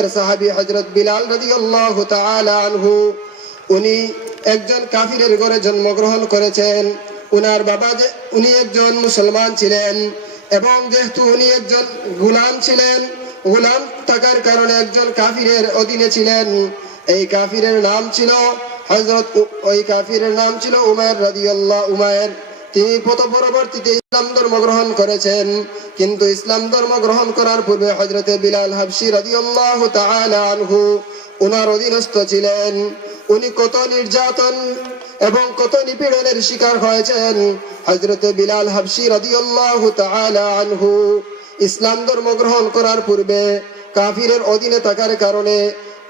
নামের সাহাবী হযরত বিলাল রাদিয়াল্লাহু তাআলা আনহু, উনি একজন কাফিরের ঘরে জন্মগ্রহণ করেছেন। উনার বাবা যে, উনি একজন মুসলমান ছিলেন এবং যেহেতু উনি একজন গুলাম ছিলেন, গুলাম থাকার কারণে একজন কাফিরের অধীনে ছিলেন। এই কাফিরের নাম ছিল হযরত উ- ওই কাফিরের নাম ছিল উমায়ের রাদিয়াল্লাহ উমায়ের তিনি পত পরবর্তীতে ইসলাম ধর্ম গ্রহণ করেছেন। কিন্তু ইসলাম ধর্ম গ্রহণ করার পূর্বে হজরতে বিলাল হাবসি তাআলা আনহু উনার অধীনস্থ ছিলেন। উনি কত নির্যাতন এবং কত নিপীড়নের শিকার হয়েছেন। হজরতে বিলাল হাবসি তাআলা আনহু ইসলাম ধর্ম গ্রহণ করার পূর্বে কাফিরের অধীনে থাকার কারণে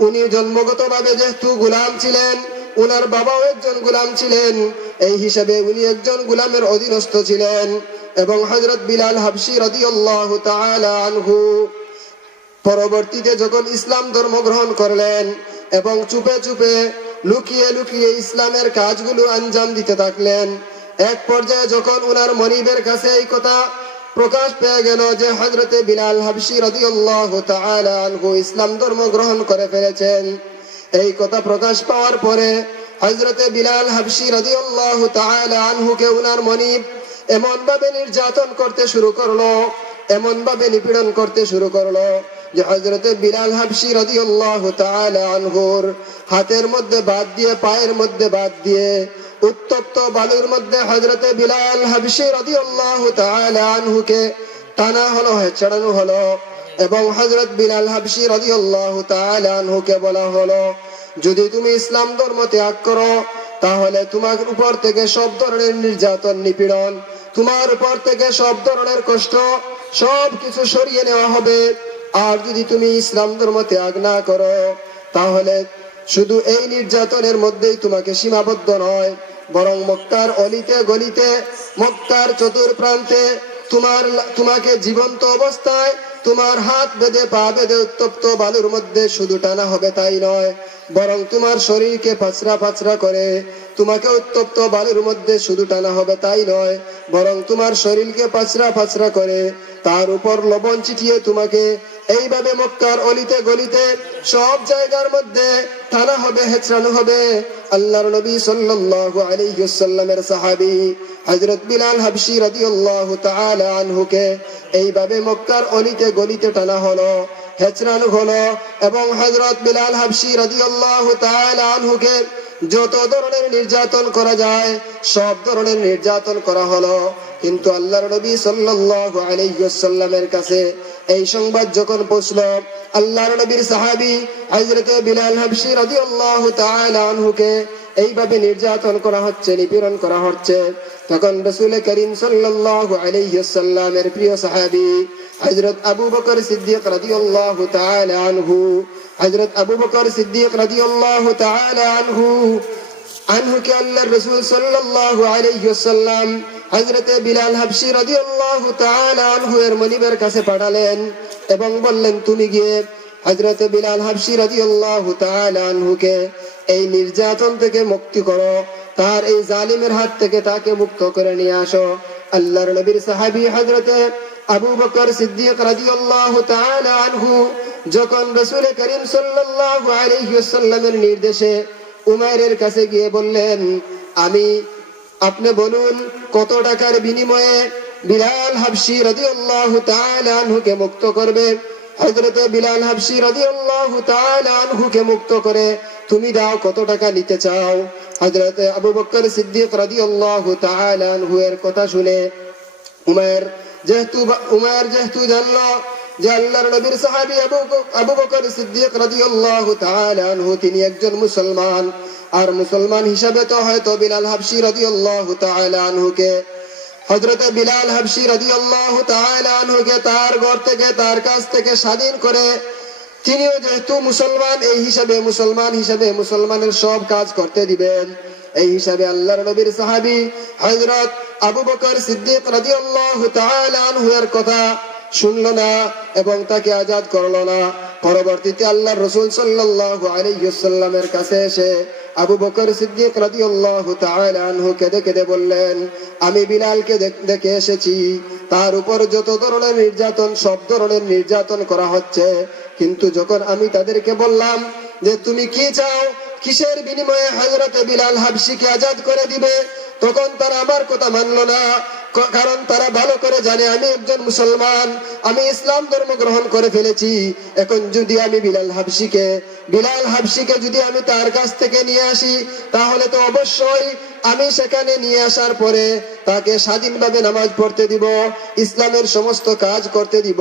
উনি জন্মগতভাবে যেহেতু গুলাম ছিলেন উনার বাবাও একজন গুলাম ছিলেন। এই হিসাবে উনি একজন গুলামের অধীনস্থ ছিলেন এবং হজরত বিলাল হাবসি রাদিয়াল্লাহু তাআলা আনহু পরবর্তীতে যখন ইসলাম ধর্ম গ্রহণ করলেন এবং চুপে চুপে লুকিয়ে লুকিয়ে ইসলামের কাজগুলো আঞ্জাম দিতে থাকলেন, এক পর্যায়ে যখন উনার মনিবের কাছে এই কথা প্রকাশ পেয়ে গেল যে হজরতে বিলাল হাবসি রাদিয়াল্লাহু তাআলা আনহু ইসলাম ধর্ম গ্রহণ করে ফেলেছেন এই কথা প্রকাশ পাওয়ার পরে হজরতে বিলাল হাবসি তাআলা আনহুকে উনার মনিব এমন ভাবে নির্যাতন করতে শুরু করল, এমন ভাবে নিপীড়ন করতে শুরু করল যে হজরতে বিলাল হাবসি তাআলা আনহুর হাতের মধ্যে বাদ দিয়ে, পায়ের মধ্যে বাদ দিয়ে, উত্তপ্ত বালুর মধ্যে হজরতে বিলাল হাবসি তাআলা আনহুকে টানা হলো চড়ানো হলো। এবং হজরত বিলাল হাবসি রাদিয়াল্লাহু তাআলা আনহুকে বলা হলো, যদি তুমি ইসলাম ধর্ম ত্যাগ করো, তাহলে তোমার উপর থেকে সব ধরনের নির্যাতন, নিপীড়ন, তোমার উপর থেকে সব ধরনের কষ্ট, সব কিছু সরিয়ে নেওয়া হবে। আর যদি তুমি ইসলাম ধর্ম ত্যাগ না করো, তাহলে শুধু এই নির্যাতনের মধ্যেই তোমাকে সীমাবদ্ধ নয়, বরং মক্কার অলিতে গলিতে, মক্কার চতুর প্রান্তে তোমার, তোমাকে জীবন্ত অবস্থায় তোমার হাত বেঁধে পা বেঁধে উত্তপ্ত বালুর মধ্যে শুধু টানা হবে তাই নয়, বরং তোমার শরীরকে পাচরা পাচরা করে তোমাকে উত্তপ্ত বালুর মধ্যে শুধু টানা হবে তাই নয়, বরং তোমার শরীরকে পাচরা পাচরা করে তার উপর লবণ চিঠিয়ে তোমাকে এইভাবে মক্কার অলিতে গলিতে সব জায়গার মধ্যে টানা হবে, হেচড়ানো হবে। আল্লাহর নবী সাল্লাল্লাহু আলাইহি ওয়াসাল্লামের সাহাবী হযরত বিলাল হাবশি রাদিয়াল্লাহু তাআলা আনহুকে এইভাবে মক্কার অলিতে গলিতে টানা হলো, হেচড়ানো হলো এবং হযরত বিলাল হাবশি রাদিয়াল্লাহু তাআলা আনহুকে যত ধরনের নির্যাতন করা যায়, সব ধরনের নির্যাতন করা হলো। কিন্তু আল্লাহর নবী সাল্লাল্লাহু আলাইহি ওয়াসাল্লামের কাছে এই সংবাদ যখন পৌঁছলো, আল্লাহর নবীর সাহাবী হযরত বিলাল হাবশি রাদিয়াল্লাহু তাআলা আনহুকে এইভাবে নির্যাতন করা হচ্ছে, নিপীড়ন করা হচ্ছে। তখন রাসূল করিম সাল্লাল্লাহু আলাইহি ওয়াসাল্লামের প্রিয় সাহাবী হযরত আবু বকর সিদ্দিক রাদিয়াল্লাহু তাআলা আনহু, হযরত আবু বকর সিদ্দিক রাদিয়াল্লাহু তাআলা আনহু, আনহুকে আল্লাহর রাসূল সাল্লাল্লাহু আলাইহি ওয়াসাল্লাম হযরতে বিলাল হাবশি রাদিয়াল্লাহু তাআলা আনহু এর মনিবের কাছে পাঠালেন এবং বললেন, তুমি গিয়ে হযরতে বিলাল হাবশি রাদিয়াল্লাহু তাআলা আনহুকে এই নির্যাতন থেকে মুক্তি করো। তার এই জালিমের হাত থেকে তাকে মুক্ত করে নিয়ে আসো। আল্লাহর নবীর সাহাবী হযরতে আবু বকর সিদ্দিক রাদিয়াল্লাহু তাআলা আনহু যখন রাসূল করিম সাল্লাল্লাহু আলাইহি ওয়াসাল্লামের নির্দেশে উমাইরের কাছে গিয়ে বললেন, আমি আপনি বলুন, কত টাকার বিনিময়ে বিলাল হাবশি রাদিয়াল্লাহু তাআলা আনহুকে মুক্ত করবে? হযরতে বিলাল হাবশি রাদিয়াল্লাহু তাআলা আনহুকে মুক্ত করে তুমি দাও, কত টাকা নিতে চাও? হযরতে আবু বকর সিদ্দিক তাআলা আনহু এর কথা শুনে উমার যেহেতু উমার যেহেতু জানলো যে আল্লাহর নবীর সাহাবী আবু আবু বকর সিদ্দিক রাদিয়াল্লাহু তাআলা আনহু, তিনি একজন মুসলমান। আর মুসলমান হিসাবে তো হয়তো বিলাল হাবশি রাদিয়াল্লাহু তাআলা আনহুকে, হযরতে বিলাল হাবশি রাদিয়াল্লাহু তাআলা আনহুকে তার ঘর থেকে, তার কাছ থেকে স্বাধীন করে তিনিও যেহেতু মুসলমান, এই হিসাবে মুসলমান হিসাবে মুসলমানের সব কাজ করতে দিবেন। এই হিসাবে আল্লাহর নবীর সাহাবী হযরত আবু বকর সিদ্দিক রাদিয়াল্লাহু তাআলা আনহু এর কথা শুনলো না এবং তাকে আজাদ করল না। পরবর্তীতে আল্লাহর রাসূল সাল্লাল্লাহু আলাইহি ওয়াসাল্লামের কাছে এসে আবু বকর সিদ্দিক রাদিয়াল্লাহু তাআলা আনহু কেঁদে কেঁদে বললেন, আমি বিলালকে দেখে এসেছি। তার উপর যত ধরনের নির্যাতন, সব ধরনের নির্যাতন করা হচ্ছে। কিন্তু যখন আমি তাদেরকে বললাম যে তুমি কি চাও, কিসের বিনিময়ে হজরতে বিলাল হাবশিকে আজাদ করে দিবে, তখন তারা আমার কথা মানলো না কারণ তারা ভালো করে জানে আমি একজন মুসলমান, আমি ইসলাম ধর্ম গ্রহণ করে ফেলেছি। এখন যদি আমি বিলাল হাবসিকে বিলাল হাবসিকে যদি আমি তার কাছ থেকে নিয়ে আসি, তাহলে তো অবশ্যই আমি সেখানে নিয়ে আসার পরে তাকে স্বাধীনভাবে নামাজ পড়তে দিব, ইসলামের সমস্ত কাজ করতে দিব।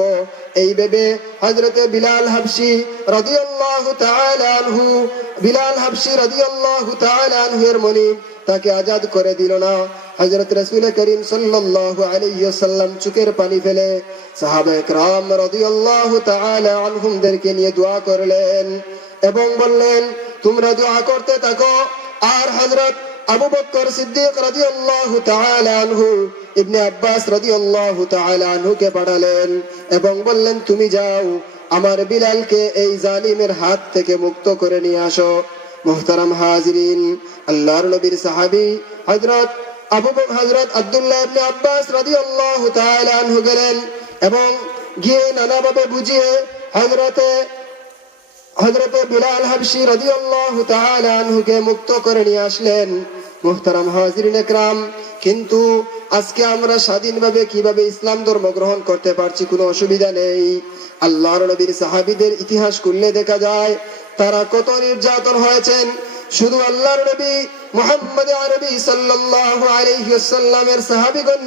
এই ভেবে হজরতে বিলাল হাবশি রাদিয়াল্লাহু তাআলা আনহু, বিলাল হাবশি রাদিয়াল্লাহু তাআলা আনহু এর মনি তাকে আজাদ করে দিল না। হযরত রাসূল করিম সাল্লাল্লাহু আলাইহি ওয়াসাল্লাম চুকের পানি ফেলে সাহাবা একরাম রাদিয়াল্লাহু তাআলা আনহুমদেরকে নিয়ে দোয়া করলেন এবং বললেন, তোমরা দোয়া করতে থাকো, আর হযরত আবু বকর সিদ্দিক রাদিয়াল্লাহু তাআলা আনহু, ইবনে আব্বাস রাদিয়াল্লাহু তাআলা আনহুকে পাঠালেন এবং বললেন, তুমি যাও, আমার বিলালকে এই জালিমের হাত থেকে মুক্ত করে নিয়ে আসো। মুহতারাম হাজিরিন, আল্লাহর নবীর সাহাবী হযরত আবু বকর, হযরত আব্দুল্লাহ ইবনে আব্বাস রাদিয়াল্লাহু তাআলা আনহু গেলেন এবং গিয়ে নানাভাবে বুঝিয়ে হযরতে হযরতে বিলাল হাবশি রাদিয়াল্লাহু তাআলা আনহুকে মুক্ত করে নিয়ে আসলেন। একরাম, কিন্তু আজকে আমরা স্বাধীনভাবে কীভাবে ইসলাম ধর্ম গ্রহণ করতে পারছি কোনো অসুবিধা নেই। আল্লাহর নবীর সাহাবীদের ইতিহাস দেখা যায়, তারা কত নির্যাতন হয়েছেন। শুধু আল্লাহর নবী মুহাম্মদ আরবি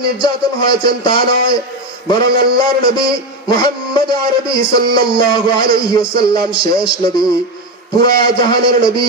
নির্যাতন হয়েছেন তা নয়, বরং আল্লাহর নবী মুহাম্মদ আরবি সাল্লাল্লাহু শেষ নবী, পুরা জাহানের নবী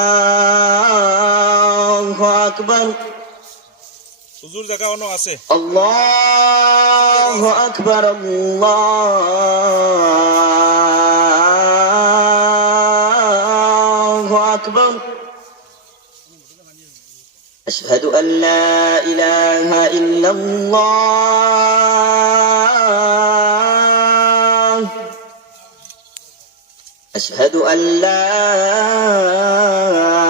أكبر হুজুর জায়গা অন্য আছে الله أكبر الله أكبر أشهد أن لا إله إلا الله أشهد أن لا إله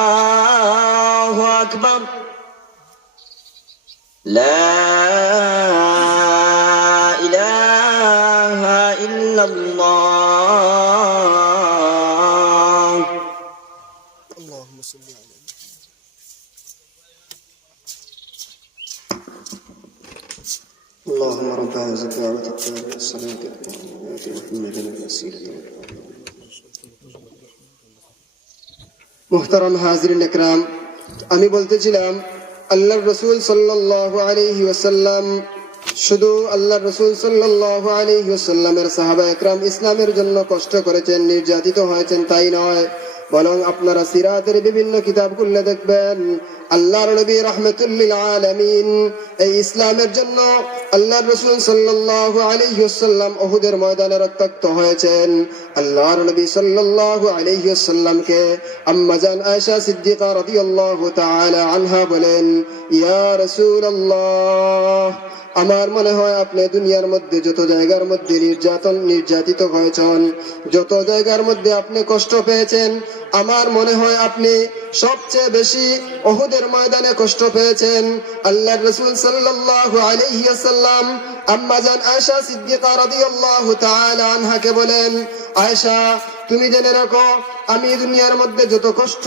لا إله إلا الله اللهم صل على اللهم رب هذه الدعوة التامة الصلاة القائمة آت محمدا الوسيلة মোহতারাম হাজরিন একরাম আমি বলতেছিলাম আল্লাহর রসুল সাল্লাহ আলহি ওসাল্লাম শুধু আল্লাহর রসুল সাল্লাহ আলহি ওসাল্লামের সাহাবা একরাম ইসলামের জন্য কষ্ট করেছেন, নির্যাতিত হয়েছেন, তাই নয়। বরং আপনারা সিরাতের বিভিন্ন কিতাব খুললে দেখবেন। আল্লাহর নবী রহমতুল্লিল আলামিন এই ইসলামের জন্য আল্লাহর রসুল সাল্লাল্লাহু আলাইহি ওয়াসাল্লাম ওহুদের ময়দানে রক্তাক্ত হয়েছেন। আল্লাহর নবী সাল্লাল্লাহু আলাইহি ওয়াসাল্লামকে আম্মা জান আয়েশা সিদ্দিকা রাদিয়াল্লাহু তাআলা আনহা বলেন, ইয়া রাসূলুল্লাহ, আমার মনে হয় আপনি দুনিয়ার মধ্যে যত জায়গার মধ্যে নির্যাতন, নির্যাতিত হয়েছেন, যত জায়গার মধ্যে আপনি কষ্ট পেয়েছেন আমার মনে হয় আপনি সবচেয়ে বেশি ওহুদের ময়দানে কষ্ট পেয়েছেন। আল্লাহ রসুল সাল্লাল্লাহু আলাইহি ওয়াসাল্লাম আম্মা জান আয়েশা সিদ্দিকা রাদিয়াল্লাহু তাআলা আনহাকে বলেন, আয়েশা, তুমি জেনে রাখো, আমি দুনিয়ার মধ্যে যত কষ্ট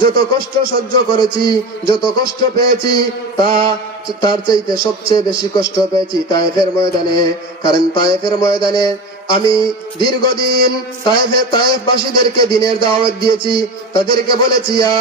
যত কষ্ট সহ্য করেছি, যত কষ্ট পেয়েছি, তা তার চাইতে সবচেয়ে বেশি কষ্ট পেয়েছি তায়েফের ময়দানে। কারণ তায়েফের ময়দানে আমি দীর্ঘদিন তায়েফে তায়েফবাসীদেরকে দিনের দাওয়াত দিয়েছি তাদেরকে বলেছি "ইয়া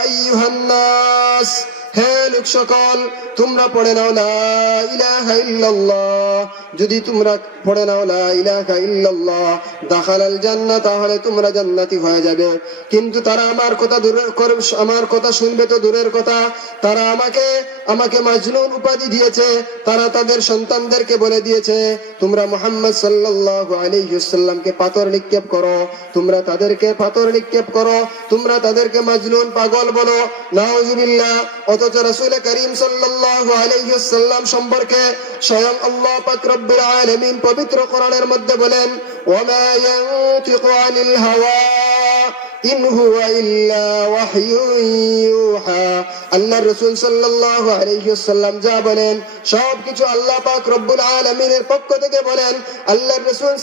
আইয়ুহান্নাস, হে লোক সকল, তোমরা পড়ে নাও লা ইলাহা ইল্লাল্লাহ। যদি তোমরা পড়ে নাও লা ইলাহা ইল্লাল্লাহ, দাখালাল জান্নাহ, তাহলে তোমরা জান্নাতি হয়ে যাবে। কিন্তু তারা আমার কথা দূরের কর- আমার কথা শুনবে তো দূরের কথা। তারা আমাকে আমাকে মাজনুন উপাধি দিয়েছে। তারা তাদের সন্তানদেরকে বলে দিয়েছে, তোমরা মুহাম্মদ সাল্লাল্লাহু আলাইহি ওয়াসাল্লামকে পাথর নিক্ষেপ করো। তোমরা তাদেরকে পাথর নিক্ষেপ করো। তোমরা তাদেরকে মাজনুন পাগল বলো। নাউজুবিল্লাহ সম্পর্কে স্বয়ং আল্লাহ পাক আলামিন পবিত্র কোরআনের মধ্যে বলেন ওয়ামা ইয়ানতিকু আনিল হাওয়া, ইন হুয়া ইল্লা ওয়াহয়ুন ইউহা। আল্লাহ সাল্লাল্লাহু আলাইহি ওয়াসাল্লাম যা বলেন, সবকিছু আল্লাহ পাক রব্বুল আলামিনের পক্ষ থেকে বলেন। আল্লাহর রাসূল